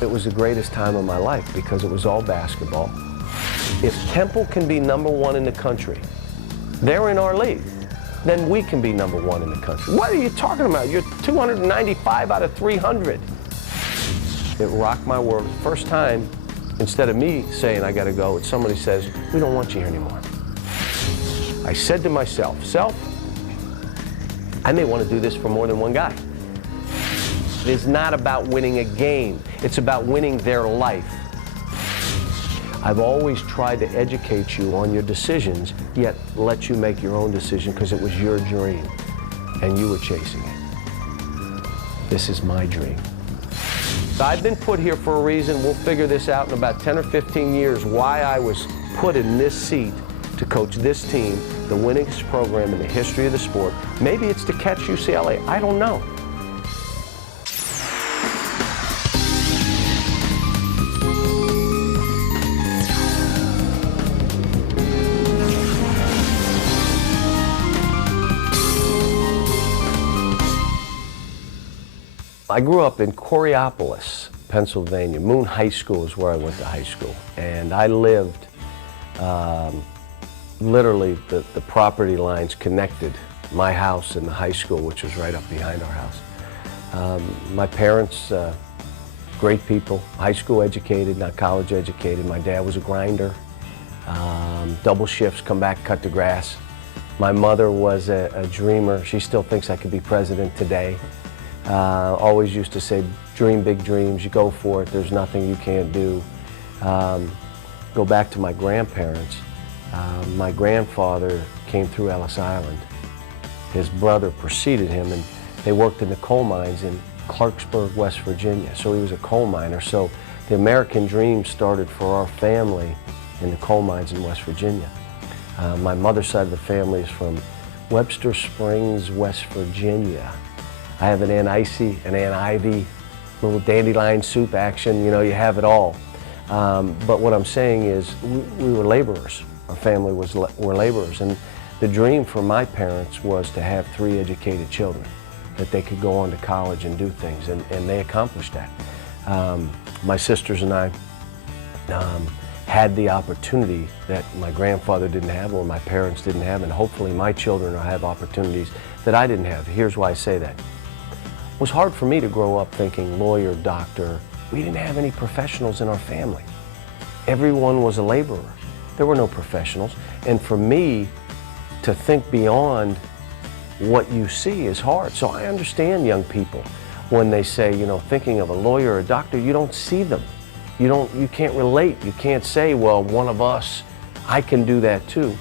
It was the greatest time of my life because it was all basketball. If Temple can be #1 in the country, they're in our league, then we can be #1 in the country. What are you talking about? You're 295 out of 300. It rocked my world. First time, instead of me saying I gotta go, somebody says, we don't want you here anymore. I said to myself, self, I may want to do this for more than one guy. It is not about winning a game. It's about winning their life. I've always tried to educate you on your decisions, yet let you make your own decision because it was your dream and you were chasing it. This is my dream. I've been put here for a reason. We'll figure this out in about 10 or 15 years, why I was put in this seat to coach this team, the winningest program in the history of the sport. Maybe it's to catch UCLA. I don't know. I grew up in Coriopolis, Pennsylvania. Moon High School is where I went to high school. And I lived, literally the property lines connected my house and the high school, which was right up behind our house. My parents, great people, high school educated, not college educated. My dad was a grinder, double shifts, come back, cut the grass. My mother was a dreamer. She still thinks I could be president today. Always used to say, dream big dreams, you go for it, there's nothing you can't do. Go back to my grandparents. My grandfather came through Ellis Island. His brother preceded him, and they worked in the coal mines in Clarksburg, West Virginia. So he was a coal miner. So the American dream started for our family in the coal mines in West Virginia. My mother's side of the family is from Webster Springs, West Virginia. I have an Aunt Icy, an Aunt Ivy, little dandelion soup action, you know, you have it all. But what I'm saying is we were laborers. Our family were laborers. And the dream for my parents was to have 3 educated children, that they could go on to college and do things, and they accomplished that. My sisters and I had the opportunity that my grandfather didn't have or my parents didn't have, and hopefully my children will have opportunities that I didn't have. Here's why I say that. It was hard for me to grow up thinking lawyer, doctor. We didn't have any professionals in our family. Everyone was a laborer. There were no professionals. And for me to think beyond what you see is hard. So I understand young people when they say, you know, thinking of a lawyer or a doctor, you don't see them. You can't relate. You can't say, well, one of us, I can do that too.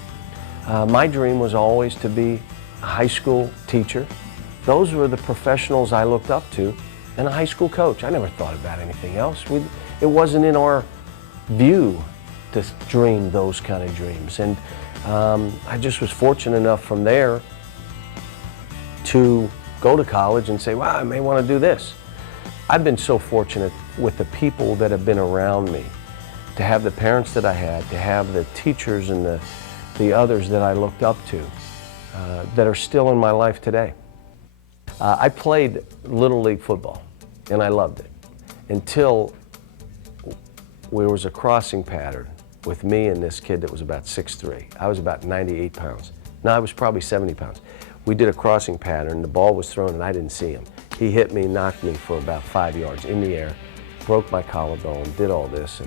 My dream was always to be a high school teacher. Those were the professionals I looked up to, and a high school coach. I never thought about anything else. It wasn't in our view to dream those kind of dreams. And I just was fortunate enough from there to go to college and say, wow, I may want to do this. I've been so fortunate with the people that have been around me, to have the parents that I had, to have the teachers and the others that I looked up to that are still in my life today. I played Little League football, and I loved it, until there was a crossing pattern with me and this kid that was about 6'3". I was about 98 pounds. No, I was probably 70 pounds. We did a crossing pattern, the ball was thrown and I didn't see him. He hit me, knocked me for about 5 yards in the air, broke my collarbone, did all this,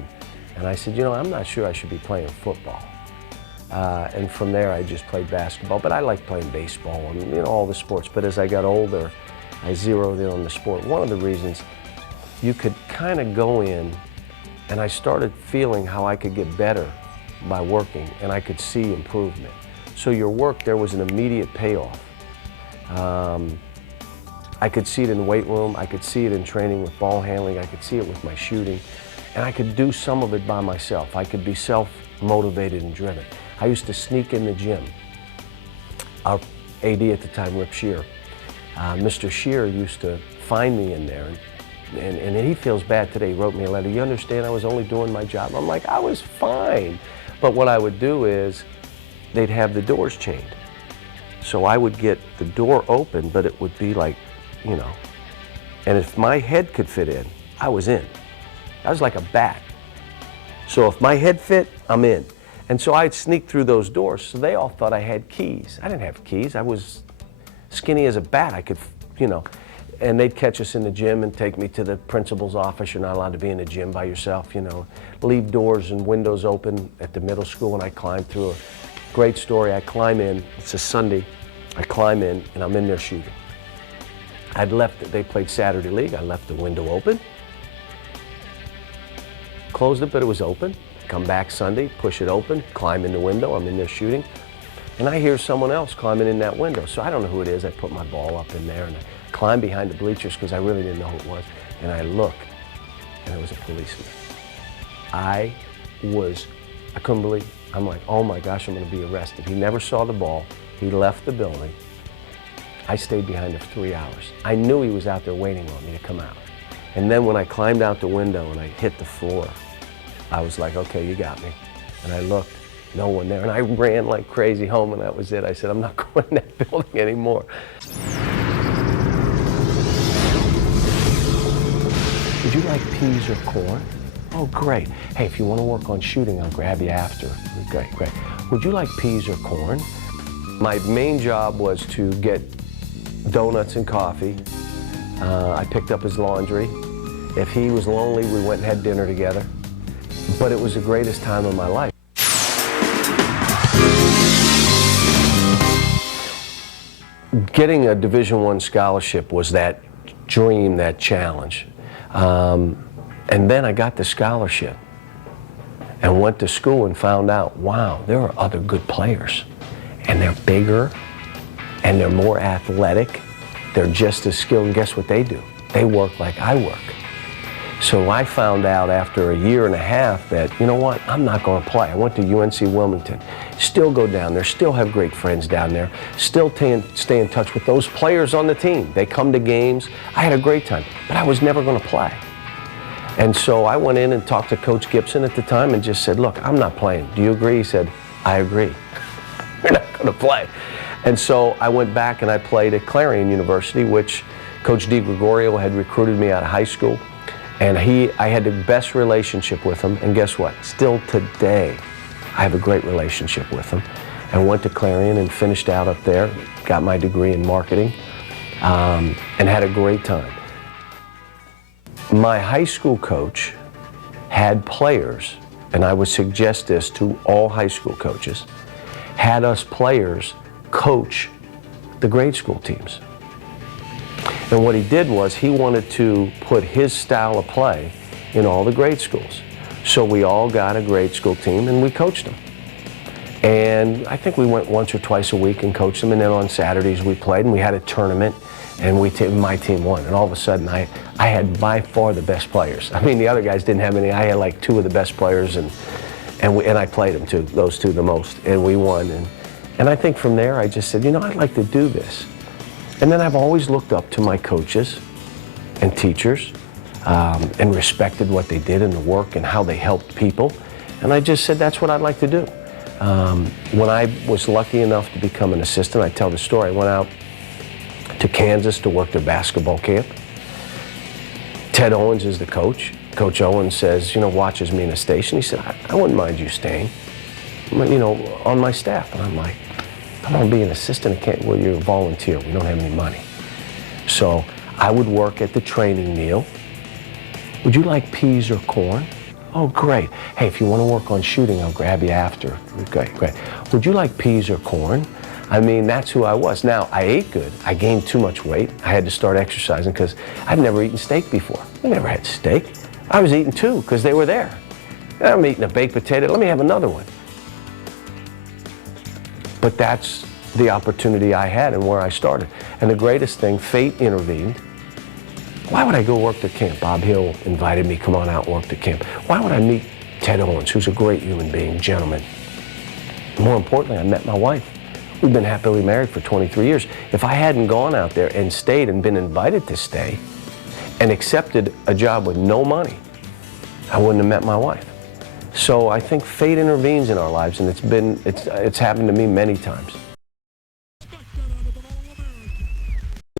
and I said, you know, I'm not sure I should be playing football. And from there, I just played basketball, but I liked playing baseball and, you know, all the sports. But as I got older, I zeroed in on the sport. One of the reasons you could kind of go in, and I started feeling how I could get better by working, and I could see improvement. So your work, there was an immediate payoff. I could see it in the weight room, I could see it in training with ball handling, I could see it with my shooting, and I could do some of it by myself. I could be self-motivated and driven. I used to sneak in the gym. Our AD at the time, Rip Shear, Mr. Shear used to find me in there, and he feels bad today. He wrote me a letter. You understand I was only doing my job? I'm like, I was fine. But what I would do is, they'd have the doors chained. So I would get the door open, but it would be like, you know, and if my head could fit in, I was in. I was like a bat. So if my head fit, I'm in. And so I'd sneak through those doors, so they all thought I had keys. I didn't have keys. I was skinny as a bat. I could, you know, and they'd catch us in the gym and take me to the principal's office. You're not allowed to be in the gym by yourself, you know. Leave doors and windows open at the middle school, and I climbed through a great story. I climb in, it's a Sunday, I climb in, and I'm in there shooting. I'd left, they played Saturday League, I left the window open, closed it, but it was open. Come back Sunday, push it open, climb in the window, I'm in there shooting, and I hear someone else climbing in that window. So I don't know who it is. I put my ball up in there and I climb behind the bleachers because I really didn't know who it was. And I look, and it was a policeman. I couldn't believe it. I'm like, oh my gosh, I'm gonna be arrested. He never saw the ball. He left the building. I stayed behind him for 3 hours. I knew he was out there waiting on me to come out. And then when I climbed out the window and I hit the floor, I was like, okay, you got me. And I looked, no one there. And I ran like crazy home, and that was it. I said, I'm not going in that building anymore. Would you like peas or corn? Oh, great. Hey, if you want to work on shooting, I'll grab you after. Great, great. Would you like peas or corn? My main job was to get donuts and coffee. I picked up his laundry. If he was lonely, we went and had dinner together. But it was the greatest time of my life. Getting a Division I scholarship was that dream, that challenge. And then I got the scholarship and went to school and found out, wow, there are other good players. And they're bigger, and they're more athletic. They're just as skilled, and guess what they do? They work like I work. So I found out after a year and a half that, you know what, I'm not going to play. I went to UNC Wilmington, still go down there, still have great friends down there, still stay in touch with those players on the team. They come to games. I had a great time, but I was never going to play. And so I went in and talked to Coach Gibson at the time and just said, look, I'm not playing. Do you agree? He said, I agree. You're not going to play. And so I went back and I played at Clarion University, which Coach DiGregorio had recruited me out of high school. And I had the best relationship with him, and guess what? Still today, I have a great relationship with him. And went to Clarion and finished out up there, got my degree in marketing, and had a great time. My high school coach had players, and I would suggest this to all high school coaches, had us players coach the grade school teams. And what he did was he wanted to put his style of play in all the grade schools. So we all got a grade school team and we coached them. And I think we went once or twice a week and coached them, and then on Saturdays we played and we had a tournament and my team won. And all of a sudden I had by far the best players. I mean, the other guys didn't have any. I had like two of the best players, and I played them too, those two the most, and we won. And I think from there I just said, you know, I'd like to do this. And then I've always looked up to my coaches and teachers and respected what they did and the work and how they helped people. And I just said, that's what I'd like to do. When I was lucky enough to become an assistant, I tell the story, I went out to Kansas to work their basketball camp. Ted Owens is the coach. Coach Owens says, you know, watches me in the station. He said, I wouldn't mind you staying, you know, on my staff. And I'm like, I don't want to be an assistant. Well, you're a volunteer. We don't have any money. So I would work at the training meal. Would you like peas or corn? Oh, great. Hey, if you want to work on shooting, I'll grab you after. Great, great. Would you like peas or corn? I mean, that's who I was. Now, I ate good. I gained too much weight. I had to start exercising because I'd never eaten steak before. I never had steak. I was eating two because they were there. I'm eating a baked potato. Let me have another one. But that's the opportunity I had and where I started. And the greatest thing, fate intervened. Why would I go work the camp? Bob Hill invited me, come on out and work the camp. Why would I meet Ted Owens, who's a great human being, gentleman? More importantly, I met my wife. We've been happily married for 23 years. If I hadn't gone out there and stayed and been invited to stay and accepted a job with no money, I wouldn't have met my wife. So I think fate intervenes in our lives, and it's happened to me many times.